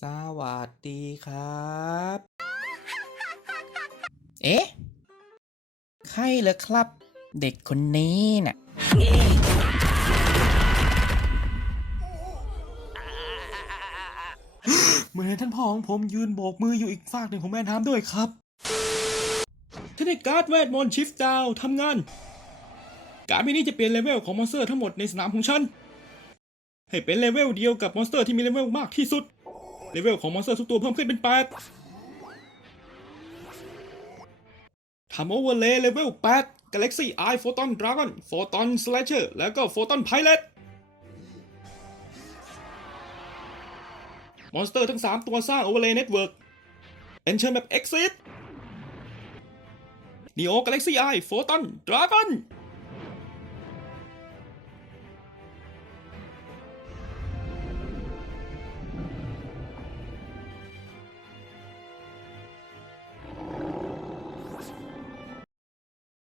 สวัสดีครับ เอ๊ะ ใครเหรอครับ เด็กคนนี้น่ะ เหมือนเห็นท่านพ่อของผมยืนโบกมืออยู่อีกฝากหนึ่งของแม่น้ำด้วยครับท่านได้การ์ดเวทมนต์ชิฟดาวทำงาน การ์ดใบนี้จะเปลี่ยนเลเวลของมอนสเตอร์ทั้งหมดในสนามของฉัน ให้เป็นเลเวลเดียวกับมอนสเตอร์ที่มีเลเวลมากที่สุด เลเวลของมอนสเตอร์ทุกตัวเพิ่มขึ้นเป็นแปดทำโอเวอร์เลย์เลเวลแปดกาแล็กซี่ไอโฟตอนดราก้อนโฟตอนสแลชเชอร์แล้วก็โฟตอนไพเลตมอนสเตอร์ทั้ง 3 ตัวสร้างโอเวอร์เลย์เน็ตเวิร์กเอนเชิญแบบเอ็กซิสนีโอกาแล็กซี่ไอโฟตอนดราก้อน